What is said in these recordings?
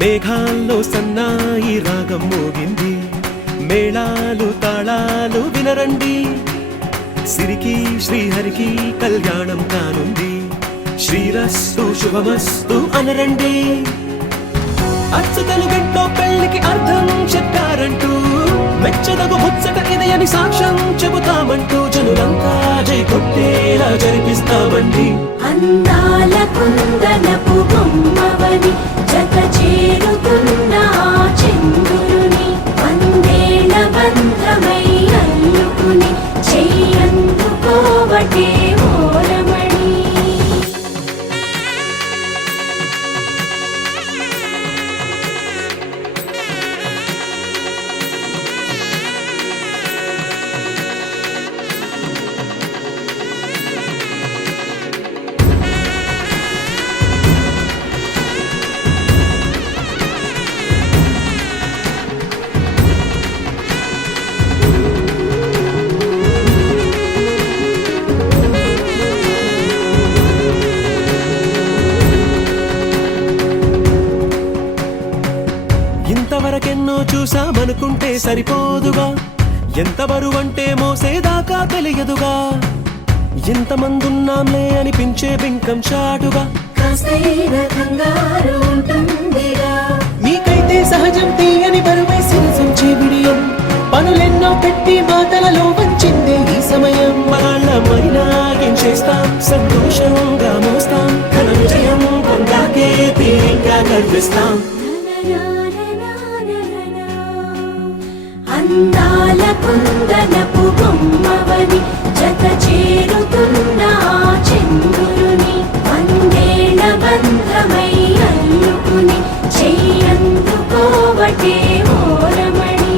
మేఘాల్లో సన్నాయి రాగం మోగింది, మేళాలు తాళాలు వినరండి, సిరికి శ్రీహరికి కళ్యాణం కానుంది, శ్రీరస్తు శుభమస్తు అనరండి. అచ్చు తెలుగింట్లో పెళ్లికి అర్థం చెప్పారంటూ, మెచ్చదగు ముచ్చట ఇది అని సాక్ష్యం చెబుతామంటూ, జనులంతా జై కొట్టేలా జరిపిస్తామండి. అందాల కుందనపు బొమ్మవని జత చేరుతున్న చంద్రుని, వందేళ్ల బంధమై అల్లుకుని చెయ్యందుకోవటే ఓరమణి. ఇంతవరకెన్నో చూసామనుకుంటే సరిపోదుగా, ఎంత బరువంటే మోసేదాకా తెలియదుగా, ఇంతమందున్నాంలే అనిపించే బింకం చాటుగా, మీకైతే సహజం తీయని బరువై సిరసంచే బిడియం, పనులెన్నో పెట్టి మాటలలో వంచిందే ఈ సమయం. వాళ్ళమైనా ఏం చేస్తాం, సంతోషంగా మోస్తాం, ఘన విజయం పొందాకే తీరిగ్గా గర్విస్తాం. అందాల కుందనపు బొమ్మవని జత చేరుతున్న చంద్రుని, వందేళ్ల బంధమై అల్లుకుని చెయ్యందుకోవటే ఓరమణి.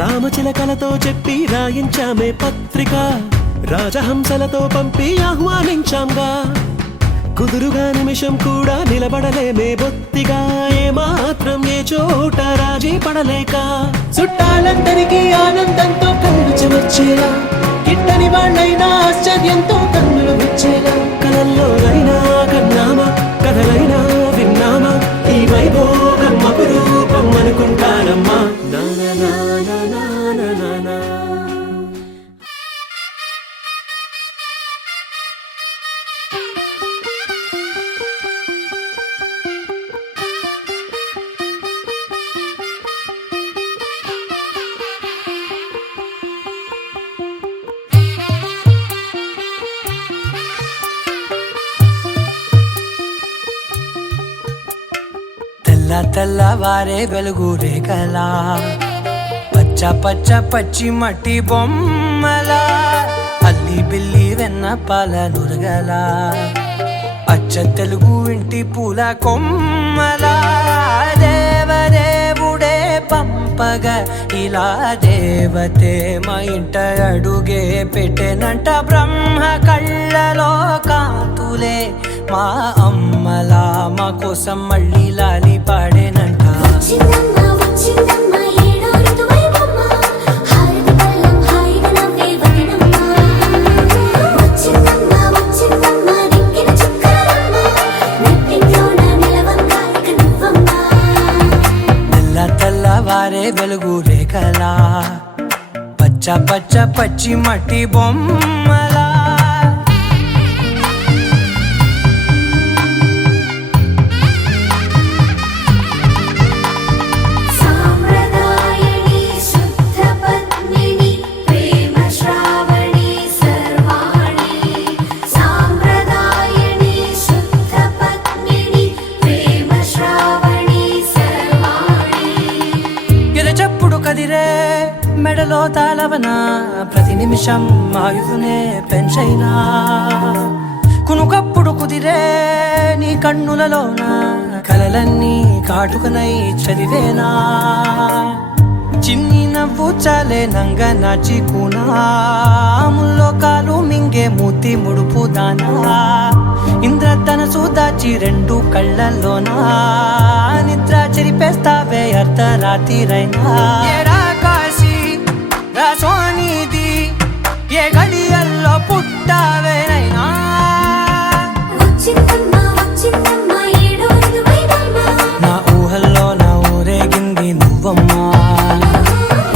రామచిలకలతో చెప్పి రాయించామే పత్రిక, రాజహంసలతో పంపి ఆహ్వానించాంగా, కుదురుగా నిమిషం కూడా నిలబడలేమే బొత్తిగా, ఏమాత్రం ఏ చోట రాజీ పడలేక, చుట్టాలందరికీ ఆనందంతో కళ్ళు చెమర్చేలా, గిట్టని వాళ్ళైనా ఆశ్చర్యంతో కన్నులు విచ్చేలా, కలల్లోనైనా కన్నామా కథలైనా విన్నామా, ఈ వైభోగం అపురూపం అనుకుంటానమ్మా. తెల్లవారే వెలుగు రేఖలా, పచ్చ పచ్చ పచ్చి మట్టి బొమ్మలా, అల్లి బిల్లి వెన్న పాల నురగలా, అచ్చ తెలుగు ఇంటి పూల కొమ్మలా, దేవదేవుడే పంపగా ఇలా దేవతే మా ఇంట అడుగే పెట్టెనంట, బ్రహ్మ కళ్ళలో కాంతులే మా అమ్మలా మా కోసం మళ్ళీ లాలి పాడేనంట. తెల్లవారే వెలుగు రేఖలా, పచ్చ పచ్చ పచ్చి మట్టి బొమ్మలా. మెడలో తాళవన ప్రతి నిమిషం ఆయువునే పెంచైనా, కునుకప్పుడు కుదిరే నీ కన్నులలోన కలలన్నీ కాటుకనై చదివేనా చిన్ని నవ్వు చాలే నంగ నాచి ముల్లోకాలు మింగే మూతి ముడుపు దానా ఇంద్రధనసు దాచి రెండు కళ్ళల్లోనా నిద్ర చెరిపేస్తావే అర్ధరాత్రిరైనా ఏరా కాశీ రా సోనిది ఏ గడియల్లో పుట్టావేనైనా వచ్చిందమ్మా వచ్చిందమ్మా ఏడో ఋతువైవమ్మా నా ఊహల్లో నా ఊరేగింది నువ్వమ్మా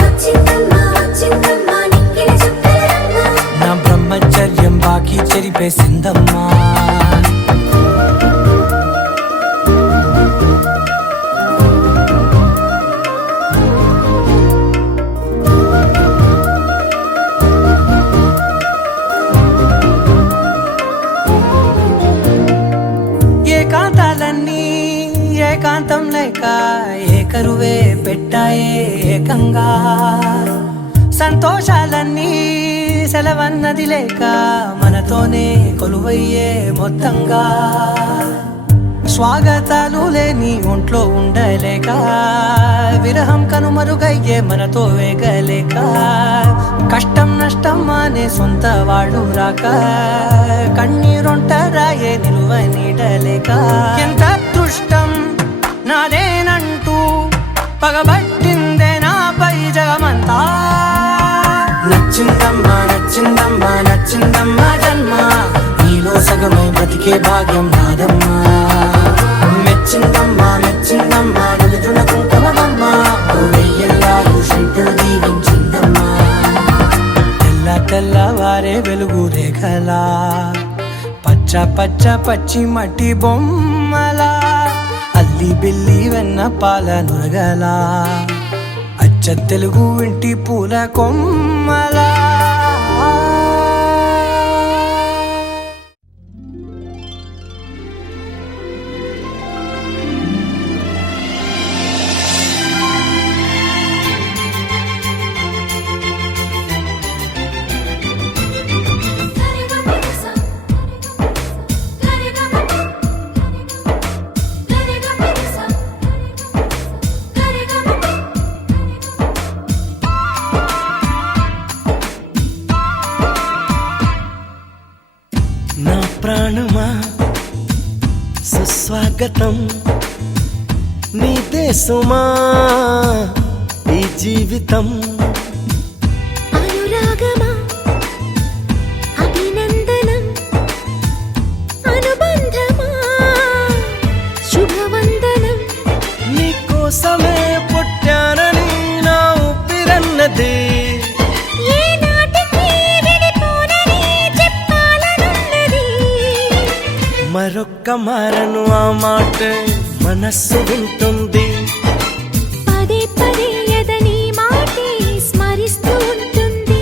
వచ్చిందమ్మా వచ్చిందమ్మా నిక్కిలి చుక్కలమ్మా నా బ్రహ్మచర్యం బాకీ చెరిపేసిందమ్మా ఏకాంతాలన్నీ ఏకాంతం లేక ఏకరువే పెట్టాయే ఏకంగా సంతోషాలన్నీ సెలవన్నది లేక మనతోనే కొలువయ్యే మొత్తంగా స్వాగతాలు లేని ఒంట్లో ఉండలేక విరహం కనుమరుగయ్యే మనతో వేగలేక కష్టం నష్టం అనే సొంత వాళ్ళు రాక కన్నీరొంటరాయే నిలువ నీడలేక ఎంత అదృష్టం నాదేనంటూ పగబట్టిందే నాపై జగమంతా నచ్చిందమ్మా నచ్చిందమ్మా నచ్చిందమ్మా జన్మ నీలో సగమై బతికే భాగ్యం నాదమ్మా మెచ్చిందమ్మా మెచ్చిందమ్మా నిలుచున కుంకుమమ్మా వెయ్యల్లాలు శంకులు దీవించిందమ్మా తెల్ల తెల్లవారే వెలుగు రేఖలా పచ్చ పచ్చ పచ్చి మట్టి బొమ్మలా అల్లి బిల్లి వెన్న పాల నురగలా అచ్చ తెలుగు ఇంటి పూల కొమ్మలా నా ప్రాణమా సుస్వాగతం నీ దేశమా ఈ జీవితం అనురాగమా అభినందనం అనుబంధమా శుభవందనం నీ కోసమే పుట్టానని నా ఊపిరన్నది ఏ నాటికి విడిపోనని చెప్పాలనున్నది మరొక్క మారను ఆ మాట మనస్సు వింటుంది పదే పదే ఎదని మాటే స్మరిస్తూ ఉంటుంది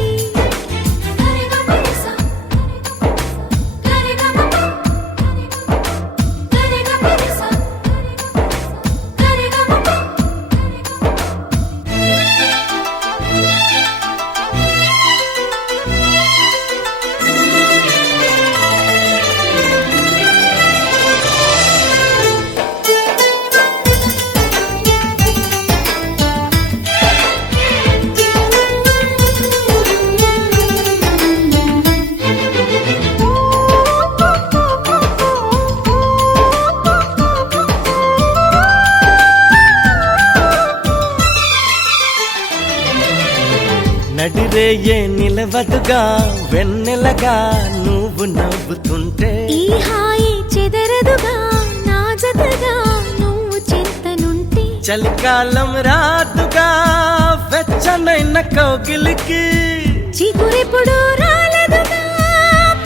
నడిరేయే నిలవదుగా వెన్నెలగా నువ్వు నవ్వుతుంటే ఈ హాయి చెదరదుగా నా జతగా నువ్వు చింతనుంటే చలికాలం రాదుగా వెచ్చనైన కౌగిలికి చిగురెప్పుడు రాలదుగా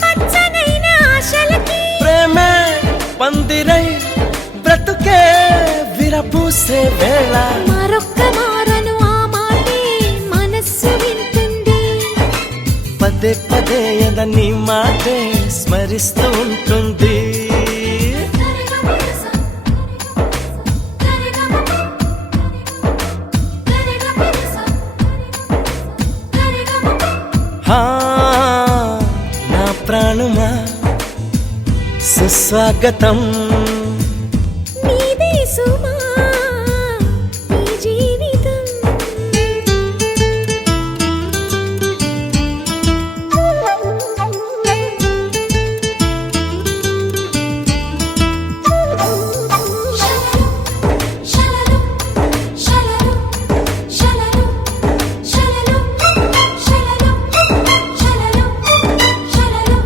పచ్చనైన ఆశలకి ప్రేమే పందిరై బ్రతుకే విరపూసే వేళ మరొక్క మారను ఆ మాటే మనస్సు వింటుంది పదే పదే ఎదని మాటే స్మరిస్తూ ఉంటుంది హా నా ప్రాణమా సుస్వాగతం నీదే సుమా ఈ జీవితం షలలు షలలు షలలు షలలు షలలు షలలు షలలు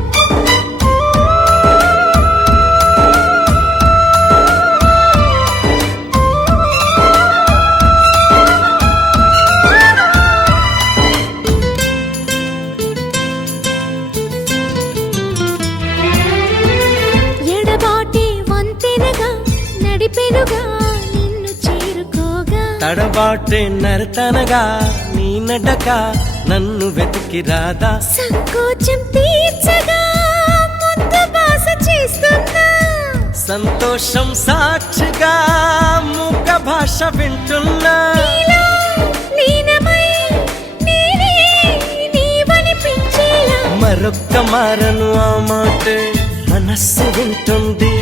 ఎడబాటి వంతెనగా నడిపెనుగా నిన్ను చేరుకోగా తడబాటే నరతనగా నీ నడక నన్ను వెతికి రాదా సంకోచం తీర్చగా ముద్దు బాస చేస్తున్నా సంతోషం సాక్షిగా మూక భాష వింటున్నా నీలో లీనమై నేనే నీవనిపించేలా మరొక్క మారను ఆ మాటే మనస్సు వింటుంది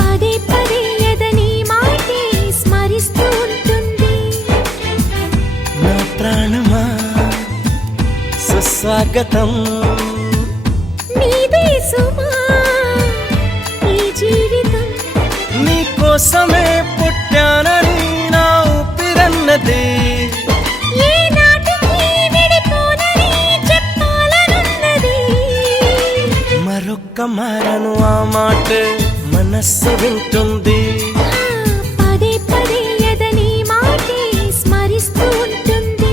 పదే పదే ఎదని మాటే స్మరిస్తూ ఉంటుంది నా ప్రాణమా సుస్వాగతం నీదే సుమా ఈ జీవితం నీ కోసమే పుట్టానని నా ఊపిరన్నది ఏ నాటికి విడిపోనని చెప్పాలనున్నది మరొక్క మారను ఆ మాటే మనస్సు వింటుంది పదే పదే ఎదని మాటే స్మరిస్తూ ఉంటుంది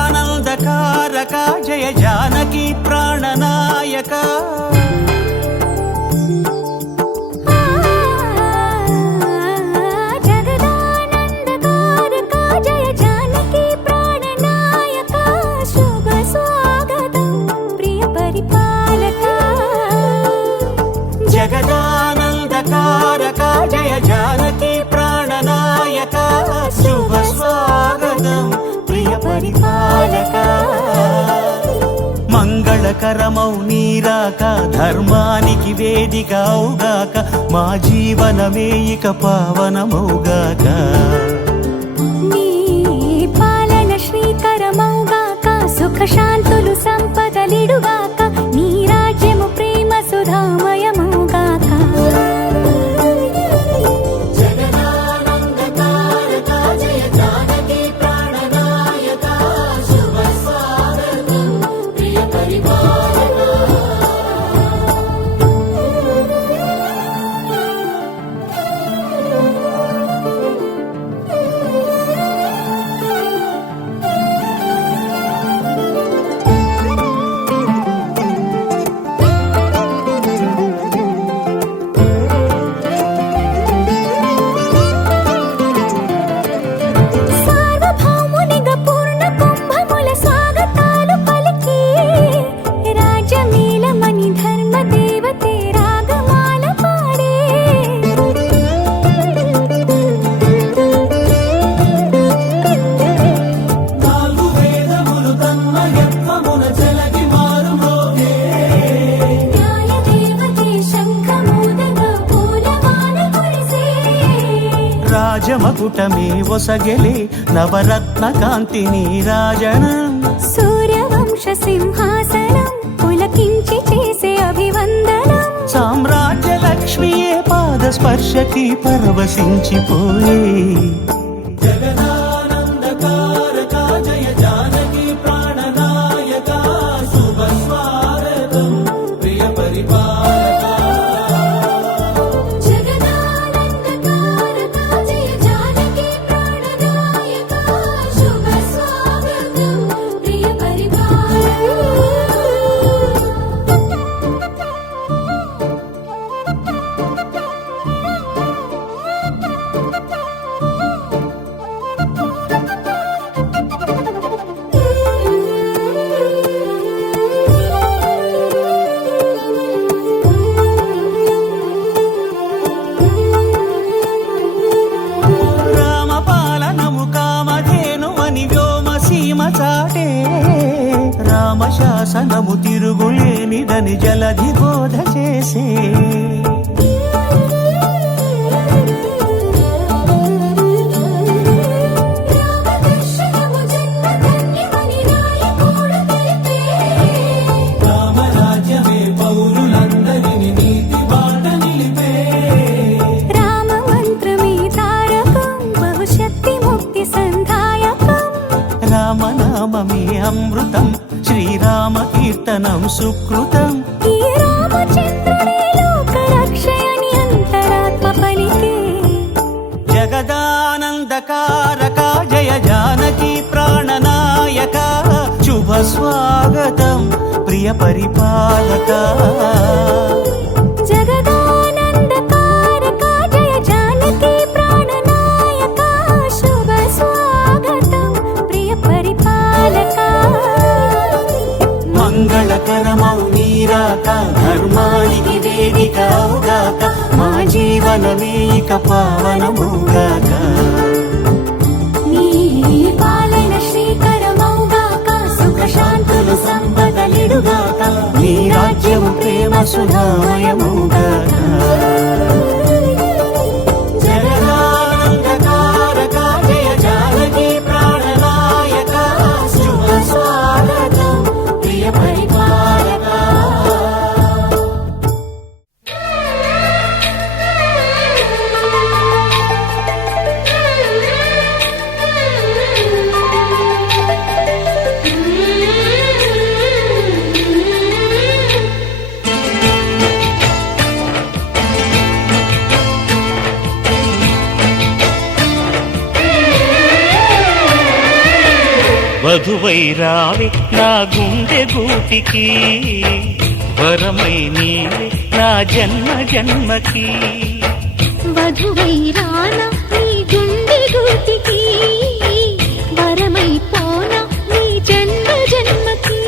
జగదానందకారక జయ జానకి ప్రాణనాయక జగదానందకారక జయ జానకి ప్రాణనాయక శుభ స్వాగతం ప్రియ పరిపాలక జగదానందకారక జయ జానకి ప్రాణనాయక శుభ స్వాగతం ప్రియ పరిపాలక మంగళకరమౌ నీరాక ధర్మానికి వేదికవుగాక మా జీవనమే ఇక పావనమౌగాక నీ పాలన శ్రీకరమౌగాక సుఖ శాంతులు సంపదలిడుగాక నీ రాజ్యము ప్రేమ సుధామయమౌగాక జగదానందకారక జయ జానకి ప్రాణనాయక శుభ స్వాగతం ప్రియ పరిపాలక సార్వభౌమునిగా పూర్ణ కుంభముల స్వాగతాలు పలికి రాజమేళమణి ధర్మ దేవతే రాగమాల పాడే నాలుగు వేదములు తన్మయత్వమున జలగి మారుమోగే న్యాయ దేవతే శంఖమూదగా పూలమాల కురిసే రాజమకుటమే ఒసగెలే నవరత్న కాంతి నీరాజనం సూర్యవంశ సింహాసనం పులకించి చేసే అభివందనం సామ్రాజ్య లక్ష్మియే పాద స్పర్శకి పరవశించిపోయే జగదానందకారక జయ జానకి ప్రాణనాయక శుభ స్వాగతం ప్రియ పరిపాలక శాసనము తిరుగులేనిదని జలధి బోధ చేసే రామదర్శనము జన్మధన్యమని నాయకుడు తెలిపే రామరాజ్యమే పౌరులందరిని నీతి బాట నిలిపే రామ మంత్రమే తారకం బహుశక్తి ముక్తి సంధాయకం రామనామమే అమృతం శ్రీరామ కీర్తనం సుకృతం ఈ రామచంద్రుడే లోక రక్షయని అంతరాత్మ పలికే జగదానందకారక జయ జానకి ప్రాణనాయక శుభ స్వాగతం ప్రియ పరిపాలక జగదానందకారక జయ జానకి ప్రాణనాయక శుభ స్వాగతం ప్రియ పరిపాలక మంగళకరమౌ నీరాక ధర్మానికి వేదిక అవుగాక మా జీవనమే ఇక పావనముగాక నీ పాలన శ్రీకరమౌగాక సుఖ శాంతులు సంపదలిడుగాక నీ రాజ్యము ప్రేమ సుధామయముగాక జగదానందకారక జయ జానకి ప్రాణనాయక శుభ స్వాగతం ప్రియ పరిపాలక వధువై రావి నా గుండె గూటికి వరమై నీవే నా జన్మ జన్మకి వధువై రానా నీ గుండె గూటికి వరమై పోనా నీ జన్మ జన్మకి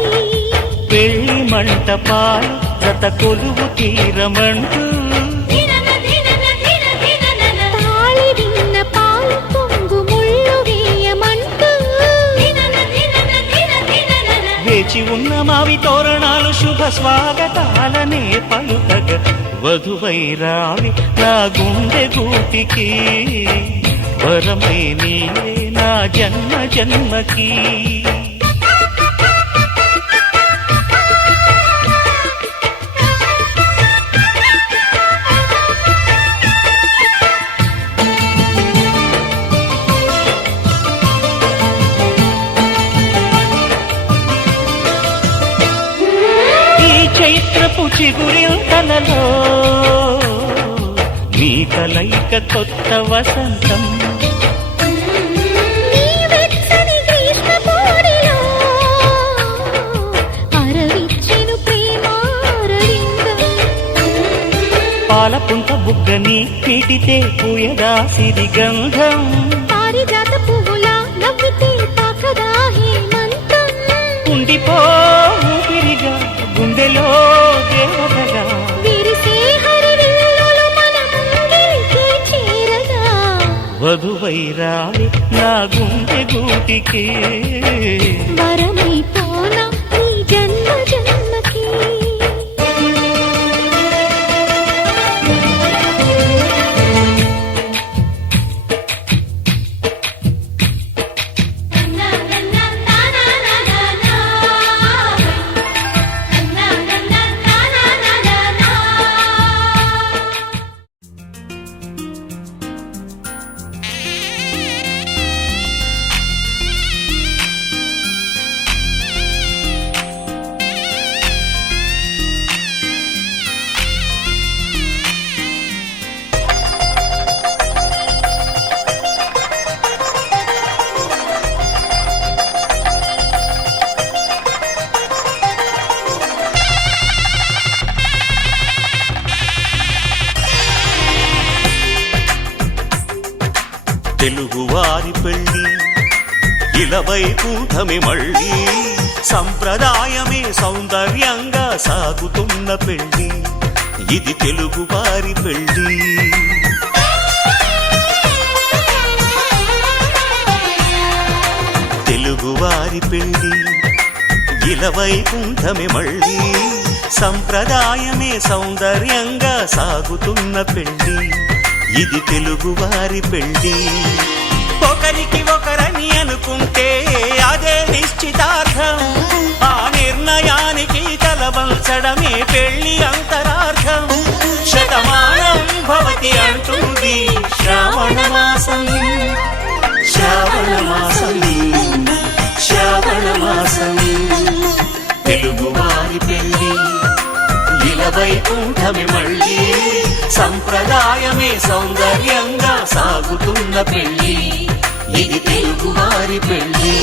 పెళ్లి మంటపాలు జత కొలువు తీరమంటూ తాళి విన్న పాలు పొంగు ముళ్ళు వేయమంటూ వేచి ఉన్న మావి తోరణాలు శుభ స్వాగతాలనే పలుకగ వధువై రావి నా గుండె గూటికి వరమై నీవే నా జన్మ జన్మకి చైత్రపు చిగురింతలలో నీ కలయిక కొత్త వసంతం నీ వెచ్చని గ్రీష్మ పోడిలో అరవిచ్చెను ప్రేమారవిందం పాలపుంత బుగ్గని పీటితే పూయదా సిరి గంధం పారిజాత పువ్వులా నవ్వితే తాకదా హేమంతం ఉండిపో ఊపిరిగా గుండెలో దేవతగా విరిసే హరివిల్లులు మన ముంగిలికి చేరగా వధువై రావి నా గుండె గూటికి వరమై పోనా నీ జన్మ జన్మకి తెలుగువారి పెళ్ళి ఇలవై కూటమి మళ్ళీ సంప్రదాయమే సౌందర్యంగా సాగుతున్న పెళ్ళి ఇది తెలుగువారి పెళ్ళి తెలుగువారి పెళ్ళి ఇలవైకుంఠమే మళ్ళీ సంప్రదాయమే సౌందర్యంగా సాగుతున్న పెళ్లి ఇది తెలుగువారి పెళ్లి ఒకరికి ఒకరని అనుకుంటే అదే నిశ్చితార్థం ఆ నిర్ణయానికి తలవంచడమే పెళ్లి అంతరార్థం శతమానం భవతి అంటుంది శ్రావణ మాసం శ్రావణ మాసం శ్రావణ మాసం తెలుగువారి పెళ్లి ఇలవైకుంఠమే మళ్ళీ సంప్రదాయమే సౌందర్యంగా సాగుతున్న పెళ్లి ఇది తెలుగువారి పెళ్లి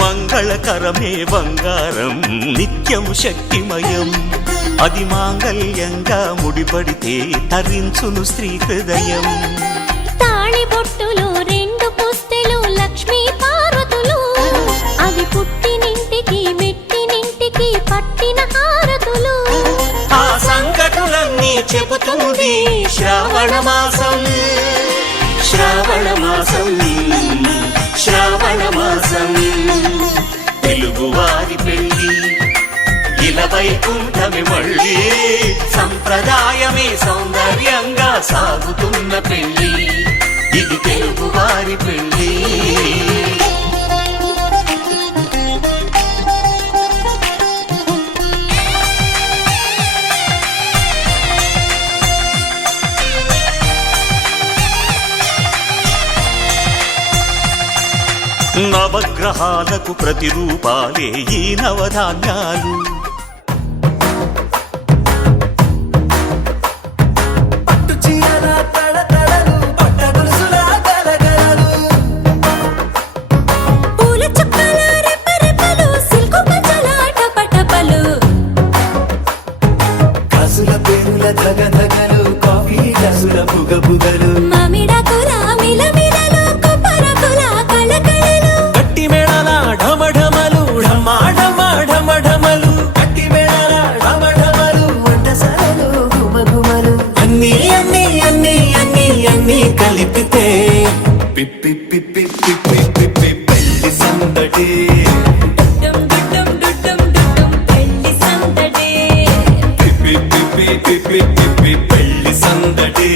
మంగళకరమే బంగారం నిత్యం శక్తిమయం అది మాంగళ్యంగా ముడిపడితే తరించును స్త్రీ హృదయం తాళిబొట్టులో 2 పుస్తెలు లక్ష్మీ పార్వతులు అవి పుట్టినింటికి మెట్టినింటికి పట్టిన హారతులు ఆ సంకటులన్నీ చెబుతుంది శ్రావణ మాసం శ్రావణ మాసం శ్రావణ మాసం తెలుగువారి పెళ్లి ఇలవైకుంఠమే మళ్ళీ సంప్రదాయమే సౌందర్యంగా సాగుతున్న పెళ్లి ఇది తెలుగువారి పెళ్లి నవగ్రహాలకు ప్రతిరూపాలే ఈ నవధాన్యాలు పట్టు చీరల తడతడలు పట్ట గొలుసుల గలగలలు పూల చుక్కల రెపరెపలు సిల్కు పంచల టపటపలు కాసుల పేరుల ధగధగలు కాఫీ గ్లాసుల బుగబుగలు మామిడాకుల మిలమిలలు కొబ్బరకుల కళకళలు గట్టి మేళాల ఢమఢమలు ఢమాఢమఢమఢమలు గట్టి మేళాల ఢమఢమలు వంటసాలలు గుమగుమలు అన్నీ అన్నీ అన్నీ అన్నీ అన్నీ కలిపితే పిప్పి పిప్పి పిప్పి పిప్పి పెళ్లి సందడి డుడ్డం డుడ్డం డుడ్డం డుడ్డం పెళ్లి సందడి పిప్పి పిప్పి పిప్పి పిప్పి పెళ్లి సందడి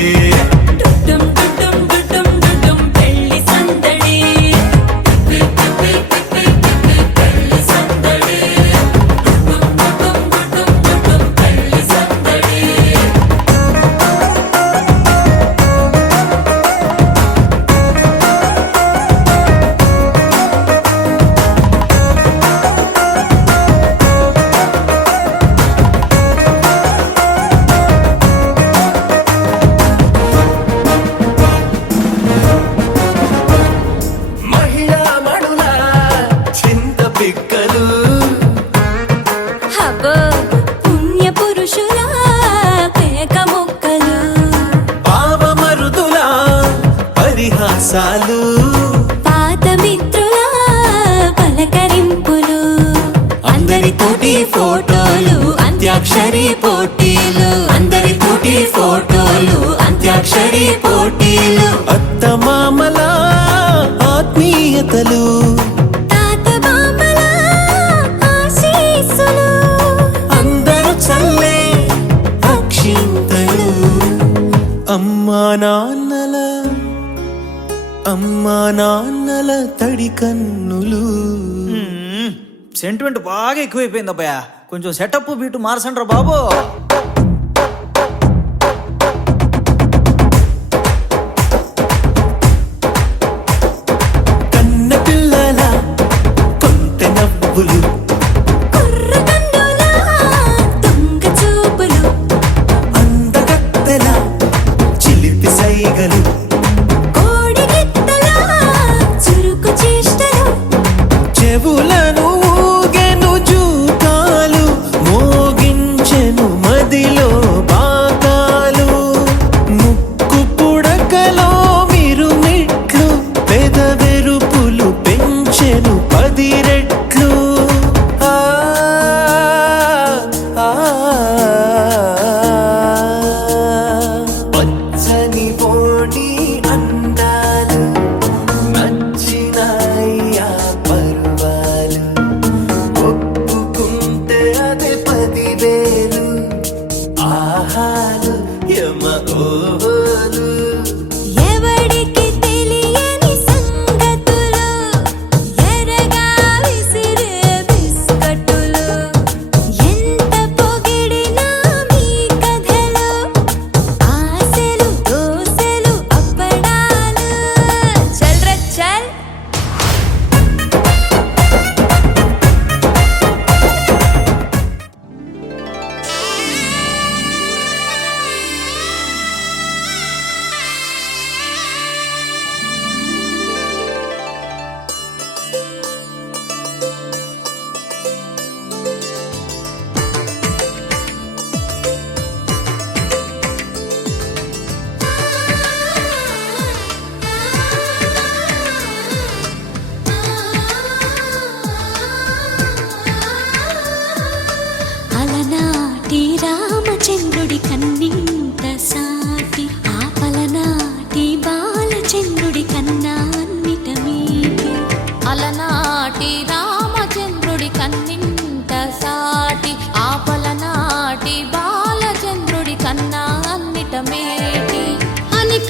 డుడ్డం డుడ్డం డుడ్డం డుడ్డం పెళ్లి సందడి పిప్పి పిప్పి పిప్పి పెళ్లి సందడి డుడ్డం డుడ్డం డుడ్డం డుడ్డం పెళ్లి సందడి మహిళా మడుల చింత పిక్కలు హబ్బో పుణ్య పురుషుల పేక మొక్కలు పావమరుదుల పరిహాసాలు పాత మిత్రుల పలకరింపులు అందరితోటి ఫోటోలు అంత్యాక్షరి పోటీలు అందరితోటి ఫోటోలు అంత్యాక్షరి పోటీలు అత్తమామల ఆత్మీయతలు తాత బామ్మల ఆశీస్సులు అందరూ చల్లే అక్షింతలు అమ్మా నాన్నల తడి కన్నులు సెంటిమెంట్ బాగా ఎక్కువైపోయింది అబ్బాయ కొంచెం సెటప్ బీటు మార్చండ్రా బాబు కన్న పిల్లల కొంత నవ్వులు కుర్రకన్నుల దొంగ చూపులు అందగత్తెల చిలిపి సైగలు కోడిగిత్తల చురుకు చేష్టలు చెవులను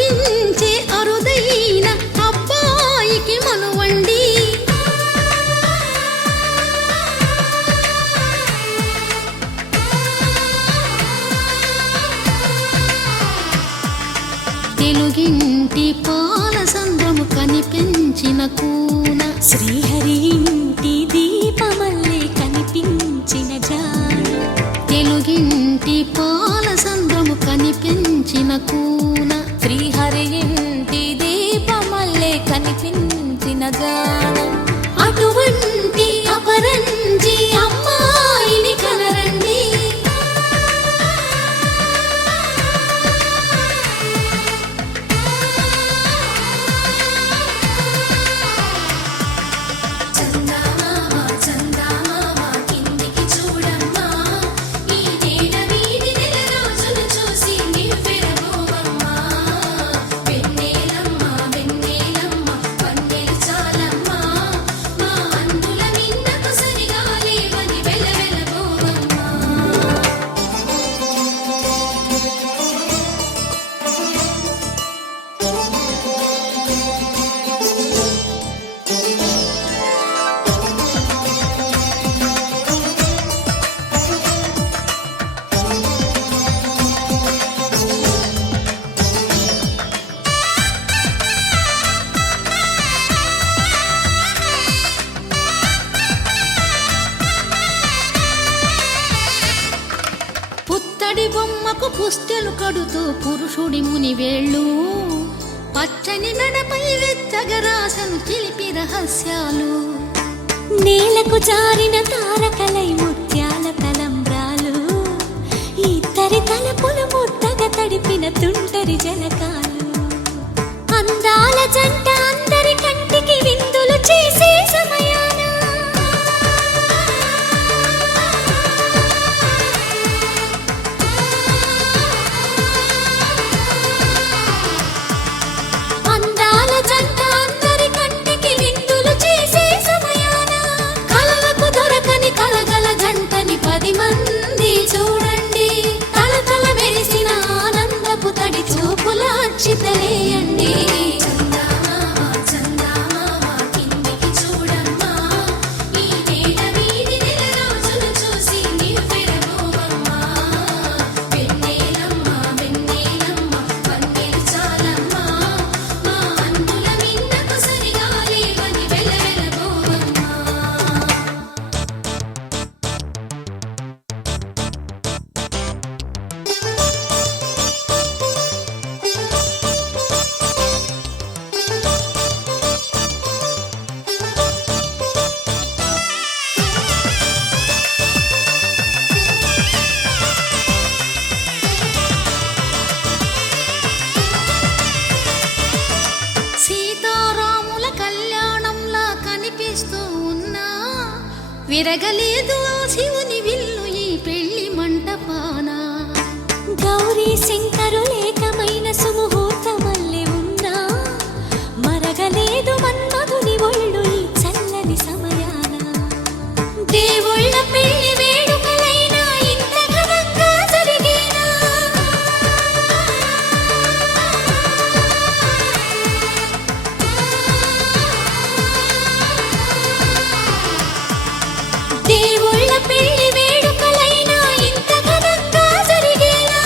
అభిమానించే అరుదైన అబ్బాయికి మనువండి. తెలుగింటి పాల సంద్రము కనిపించిన కూన శ్రీహరి ఇంటి దీపమల్లే కనిపించిన జాన. తెలుగింటి పాల సంద్రము కనిపించిన కూన శ్రీహరి ఇంటి దీపమల్లే కనిపించిన జాన. అటువంటి అపరంజి అమ్మాయిని కనరండి. పుత్తడి బొమ్మకు పుస్తెలు కడుతూ పురుషుడి ముని వేళ్ళు పచ్చని నడపై వెచ్చగరాసను చిలిపి రహస్యాలు. నేలకు జారిన తారకలై ముత్యాల తలంబ్రాలు ఇద్దరి తలపులు ముద్దగా తడిపిన తుంటరి జలకాలు. అందాల జంట అందరి కంటికి విందులు చేసే సమయాన అందాల జంట అందరి కంటికి విందులు చేసే సమయాన కలలకు దొరకని కలగల జంటని 10 మంది చూడండి. తలతల మెరిసిన ఆనందపు తడి చూపుల అచ్చితలేయండి. సీతారాముల కళ్యాణంలా కనిపిస్తూ ఉన్నా విరగలేదు ఆ శివుని విల్లు ఈ పెళ్లి మంటపాన. గౌరీ శంకరులేకమైన సుముహూర్తమల్లె ఉన్నా మరగలేదు మన్మధుని ఒళ్ళు ఈ చల్లని సమయాన. దేవుళ్ళ పెళ్లి వేడుకలైనా ఇంత ఘనంగా జరిగేనా. దేవుళ్ళ పెళ్లి వేడుకలైనా ఇంత ఘనంగా జరిగేనా.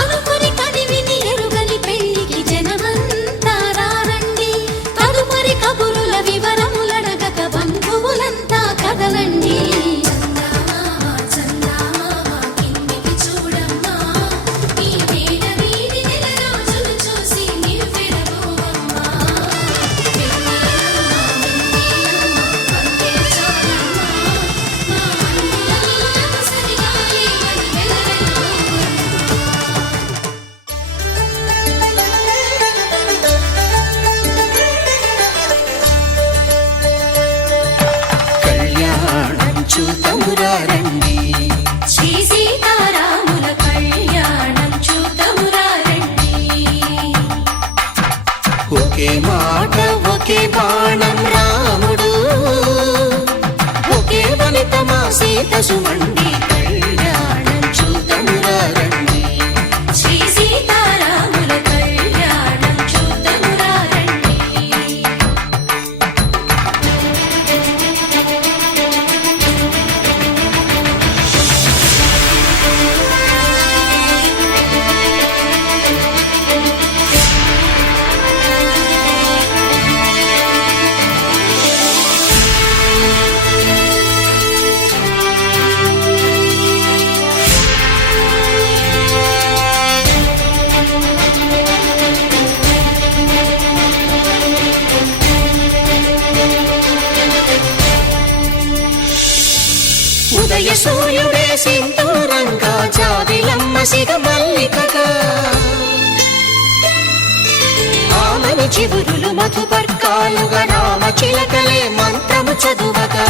అనుకుని కనివిని ఎరుగని పెళ్లికి జనమంతా రారండి. తదుపరి కబురుల వివరములడగక బంధువులంతా కదలండి. కళ్యాణం చూతమురారండి. శ్రీ సీతారాముల కళ్యాణం చూతమురారండి. ఒకే మాట ఒకే బాణం రాముడు, ఒకే వనిత మా సీత సుమండి. కళ్యాణం చూతమురారండి. శ్రీ సీతారాముల కళ్యాణం సీతమ్మ సిగ మల్లికగా ఆమని చివురులు మధుపర్కాలుగా రామ చిలకలే మంత్రము చదువగా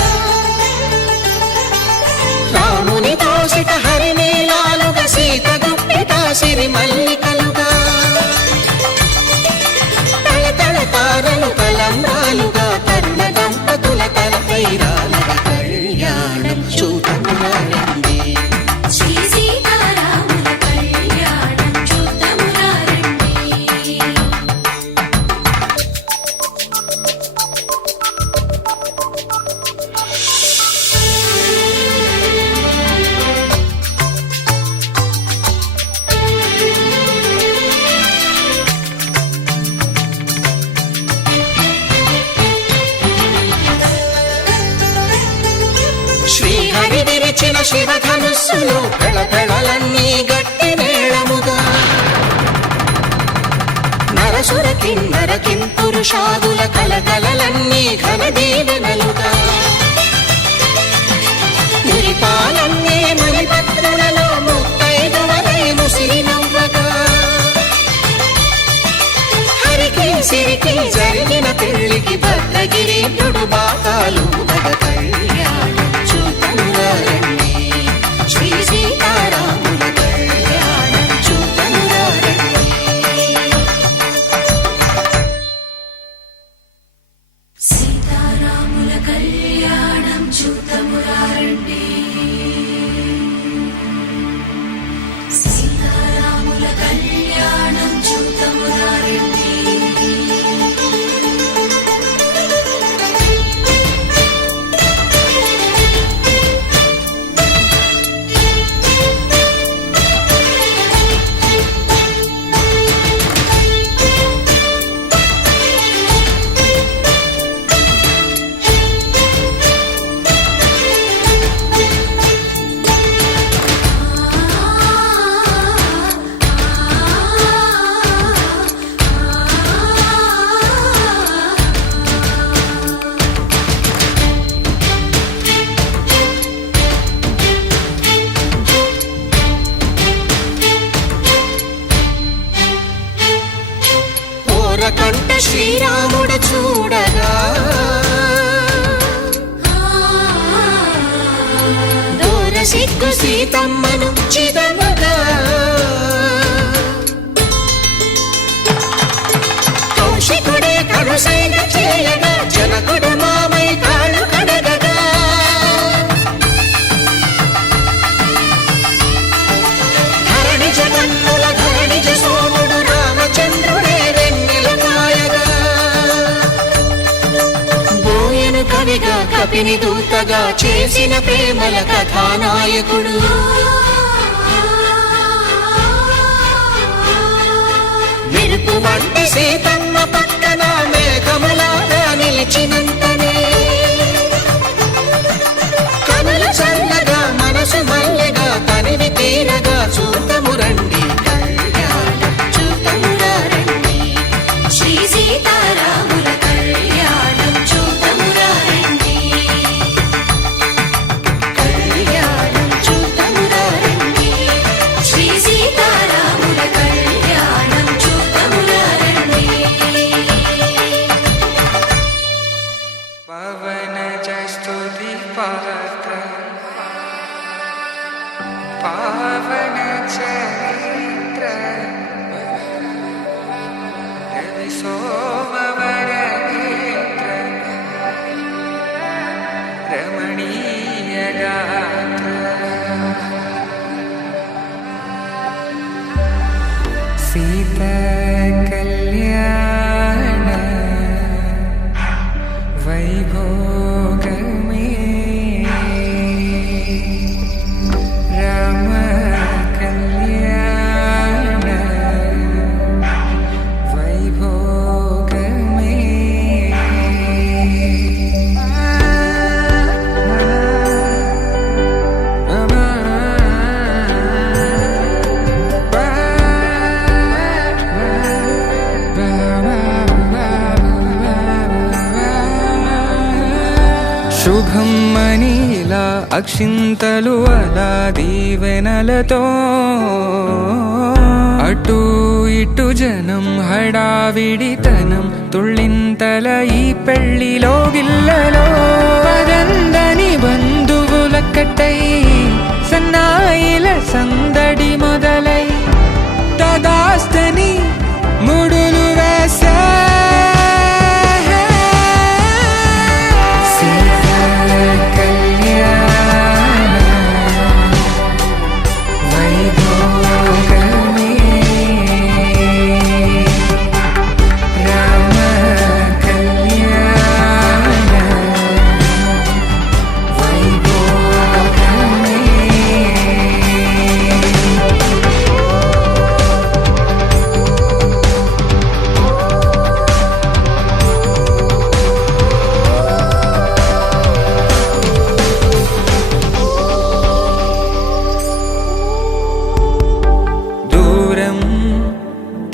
రాముని దోసిట హరినీలాలుగా సీత గుప్పిట సిరి మల్లికలుగా తల తారలు తలంబ్రాలుగా తరుణ దంపతుల తలపై రాలగా కళ్యాణం చూడమురండి శ్రీ సీతారాముల కళ్యాణం చూద్దామురా రండి. శ్రీహరి విరిచిన శివధనుస్సులు పెళపెళలన్నీ గట్టి మేళముగా నరసుర కిన్నర కింపురుషాదుల కలకలలన్నీ ఘన దీవెనలుగా మురిపాలన్నీ మణిపత్రులలో ముత్తైదువలై ముసిరి నవ్వగా హరికి సిరికి జరిగిన పెళ్లికి భద్రగిరీంద్రుడు బాకాలు కళ్యాణం చూడమురండి శ్రీ సీతారాముల కళ్యాణం చూడమురండి సీతారాముల కళ్యాణం చూద్దామురా రండి. సీతారాముల కళ్యాణం చూద్దామురా రండి. కంట శ్రీరాముడు చూడగా దూర సిగ్గు సీతమ్మను చిదమగా కౌశికుడే కరుసైన చేయగా జనకుడు మామై కాళ్ళు కడగగా ధరణి జగన్నుల ధరణిజ సోముడు రామచంద్రుడే కవిగా కపిని దూతగా చేసిన ప్రేమల కథానాయకుడు మెరుపు వంటి సీతమ్మ పక్కన మేఘములాగా నిలిచినంతనే కనుల చల్లగా మనసు మల్లెగా తనివి తీరగా చూడమురండి కళ్యాణం చూడమురా రండి శ్రీ సీతారాముల కళ్యాణం చూద్దామురా రండి. కళ్యాణం చూడమురా రండి శ్రీ సీతారాముల కళ్యాణం చూద్దామురా రండి. పవన స్తుతి పాత్ర పావన చరిత్ర రవి సోమవర నేత్ర రమణీయ గాత్ర సీత కళ్యాణ వైభోగమే రామ కళ్యాణ వైభోగమే శుభం మనీలా అక్షింతలు అలా దీవెనలతో అటు ఇటు జనం హడావిడితనం తుళ్ళింతల ఈ పెళ్లిలో గిల్లలో పదందని బంధువులక్కటై సన్నాయిల సందడి మొదలై తదాస్తని ముడులు వేసే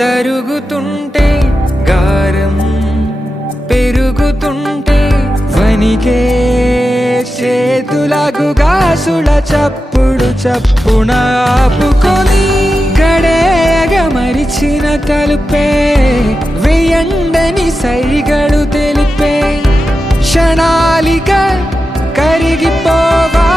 తరుగుతుంటే గారం పెరుగుతుంటే వనికే చేతులకు గాసుల చప్పుడు చప్పున ఆపుకొని గడేగ మరిచిన తలుపే వేయండని సైగడు తెలిపే క్షణాలిక కరిగిపోవా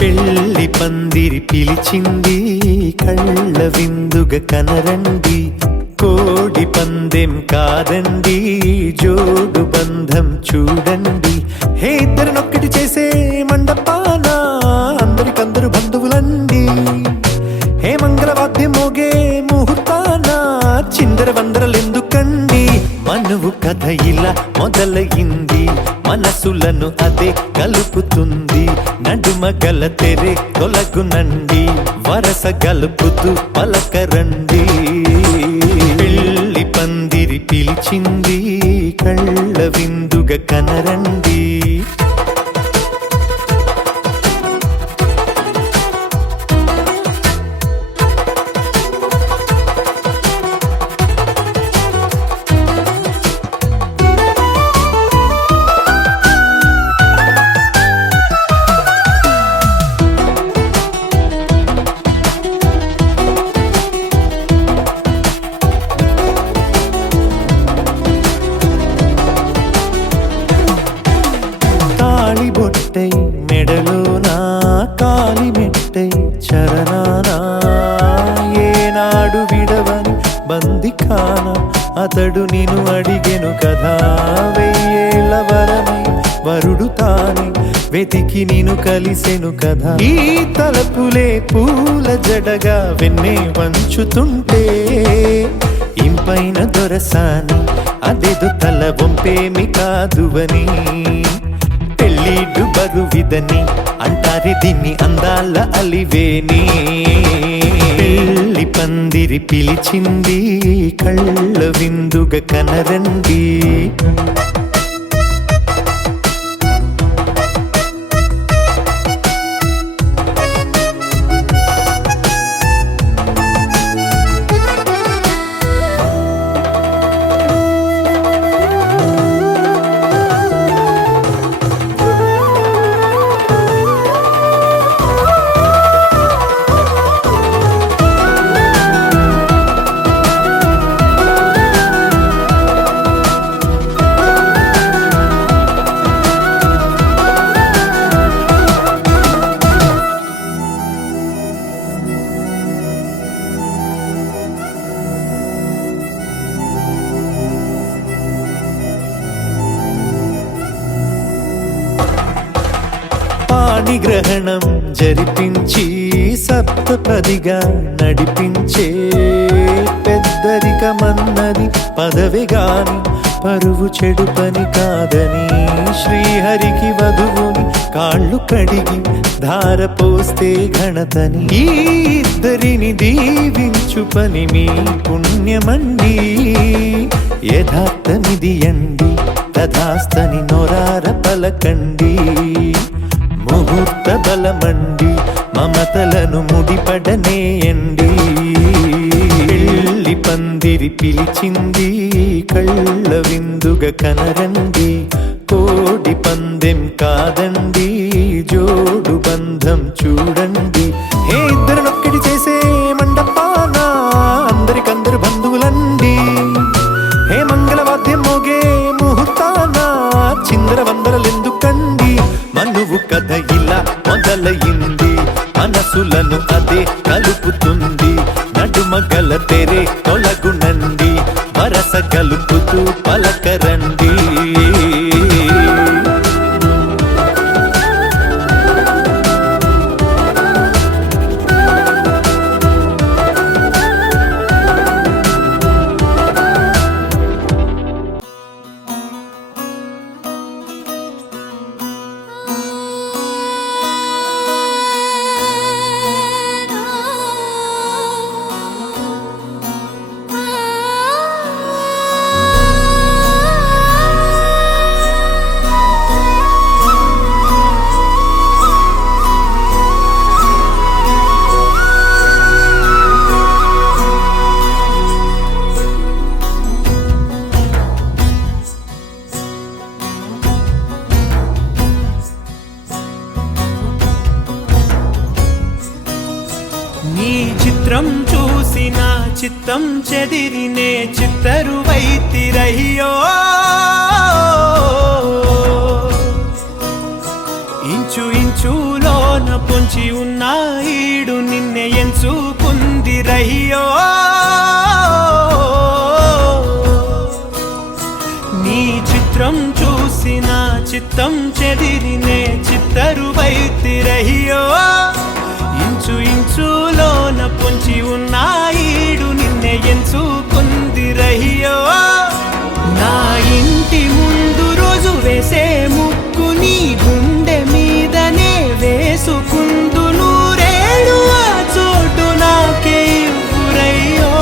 పెళ్లి పందిరి పిలిచింది కళ్ళ విందుగ కనరండి కోడి పందెం కాదండి జోడు బంధం చూడండి హే ఇద్దరినొక్కటి చేసే మండపాన అందరికందరు బంధువులండి హే మంగళవాద్యం మోగే ముహూర్తాన చిందర వందరలెందుకండి మనువు కథ ఇలా మొదలయింది మనసులను అదే కలుపుతుంది నడుమ గల తెరే తొలగునండి వరస గలుపుతూ పలకరండి పెళ్లి పందిరి పిలిచింది కళ్ళ విందుగ కనరండి మెడలోనా కాలి మెట్టై చరణానా ఏనాడు విడవని బందిఖాన అతడు నిన్ను అడిగెను కదా వెయ్యేళ్ళ వరమై వరుడు తానే వెతికి నిన్ను కలిసెను కదా ఈ తలపులే పూల జడగా వెన్నే వంచుతుంటే ఇంపైన దొరసాని అదేదో తల వంపేమి కాదువని పెళ్ళిడు బరువిదని అంటారే దీన్ని అందాల అలివేని పెళ్లి పందిరి పిలిచింది కళ్ళ విందుగ కనరండి పాణిగ్రహణం జరిపించి సప్తపదిగా నడిపించే పెద్దరికమన్నది పదవి గాని పరువు చెడు పని కాదని శ్రీహరికి వధువుని కాళ్ళు కడిగి ధార పోస్తే ఘనతని ఈ ఇద్దరిని దీవించు పని మీ పుణ్యమండి యథార్థమిది అండి తథాస్తని నొరార పలకండి ముహూర్త బలమండి మమతలను ముడిపడనేయండి పెళ్లి పందిరి పిలిచింది కళ్ళ విందుగా కనరండి కోడి పందెం కాదండి జోడు బంధం చూడండి హే ఇద్దరినొక్కటి చేసే మండపాన అందరికందరు బంధువులండి హే మంగళవాద్యం మోగే ముహూర్తాన చిందర వందరలెందుకండి మనువు కథ ఇలా మొదలయింది మనసులను అదే కలుపుతుంది నడుమగల తెరే తొలగునండి వరస కలుపుతూ పలకరండి నీ చిత్రం చూసిన చిత్తం చెదిరినే చిత్తరువైతిరయ్యో ఇంచు ఇంచులోన పొంచి ఉన్న ఈడు నిన్నే ఎంచుకుందిరయ్యో నీ చిత్రం చూసిన చిత్తం చెదిరినే చిత్తరువైతిరయ్యో ఇంచు ఇంచులోన పొంచి ఉన్న ఈడు నిన్నే ఎంచుకుందిరయ్యో నా ఇంటి ముందు రోజు వేసే ముక్కు నీ గుండె మీదనే వేసుకుందు నూరేడు ఆ చోటు నాకే ఇవ్వురయ్యో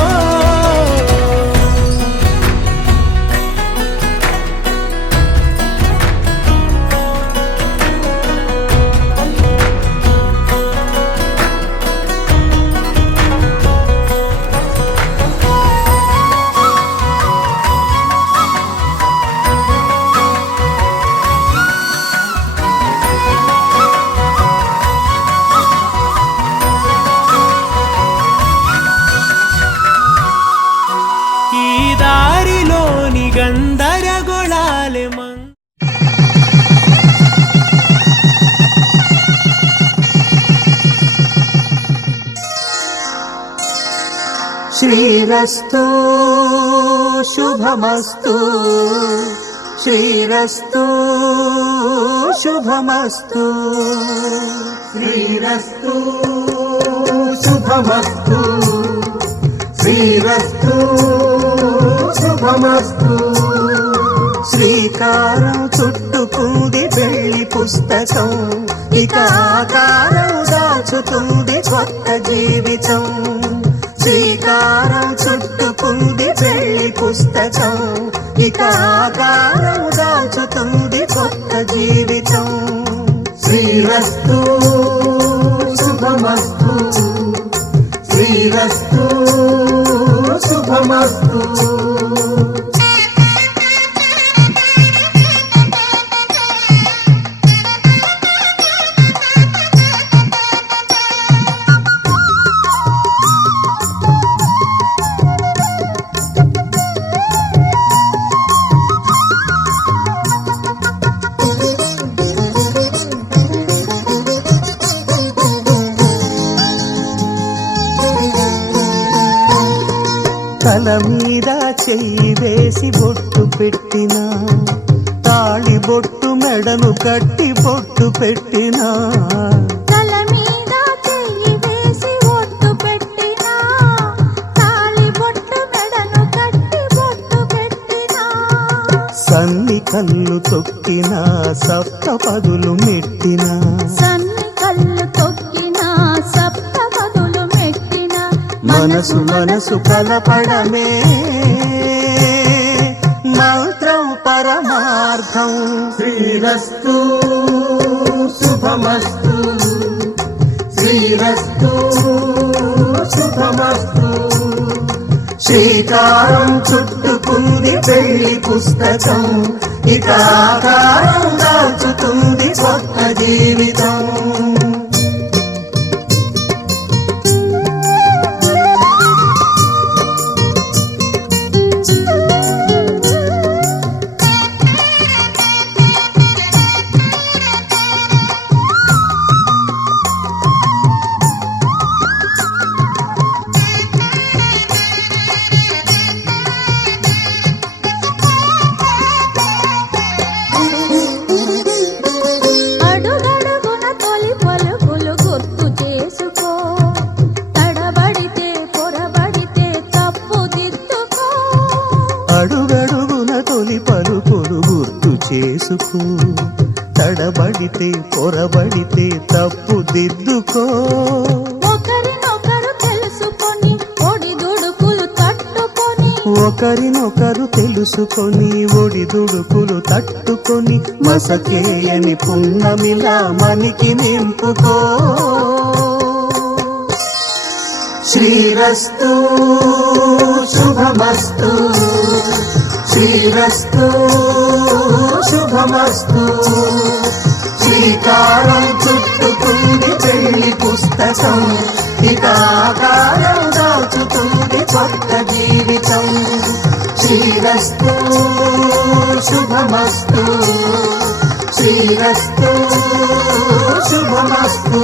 ఈ దారిలోని గందరగోళాలే శ్రీరస్తు శుభమస్తు శ్రీరస్తు శుభమస్తు శ్రీరస్తు శుభమస్తు శ్రీరస్తు శుభమస్తు శ్రీకారం చుట్టుకుంది వెళ్ళి పుస్తకం ఇక ఆకారం దాచుతుంది కొత్త జీవితం శ్రీకారం చుట్టుకుంది వెళ్ళి పుస్తకం ఇక ఆకారం దాచుతుంది కొత్త జీవితం శ్రీరస్తు శుభమస్తు శ్రీరస్తు శుభమస్తు తల మీద చెయ్యి వేసి బొట్టు పెట్టిన తాళి బొట్టు మెడను కట్టి పొట్టు పెట్టినా తల మీద చెయ్యి వేసి ఒట్టు పెట్టినా తాళి బొట్టు మెడను కట్టి బొట్టు పెట్టినా సన్ని కళ్ళు తొక్కినా సప్త పదులు మెట్టినా సన్ని కళ్ళు తొక్కినా సప్త పదులు మెట్టినా మనసు మనసు కలపడమే మంత్రం పరమార్థం శ్రీరస్తు శుభమస్తు శ్రీరస్తు శుభమస్తు శ్రీకారం చుట్టుకుంది పెళ్లి పుస్తకం ఇక ఆకారం దాల్చుతుంది కొత్త జీవితం అడుగడుగున తొలి పలుకులు గుర్తు చేసుకో తడబడితే పొరబడితే తప్పు దిద్దుకో అడుగడుగున తొలి పలుకులు గుర్తు చేసుకో తడబడితే పొరబడితే తప్పు దిద్దుకో ఒకరినొకరు తెలుసుకొని ఒడిదుడుకులు తట్టుకొని ఒకరినొకరు తెలుసుకొని ఒడిదుడుకులు తట్టుకొని మసకేయని పున్నమిలా మనికి నింపుకో శ్రీరస్తు శుభమస్తు శ్రీరస్తు శుభమస్తు శ్రీకారం చుట్టుకుంది పెళ్లి పుస్తకం ఇక ఆకారం దాచుతుంది కొత్త జీవితం శ్రీరస్తు శుభమస్తు శ్రీరస్తు శుభమస్తు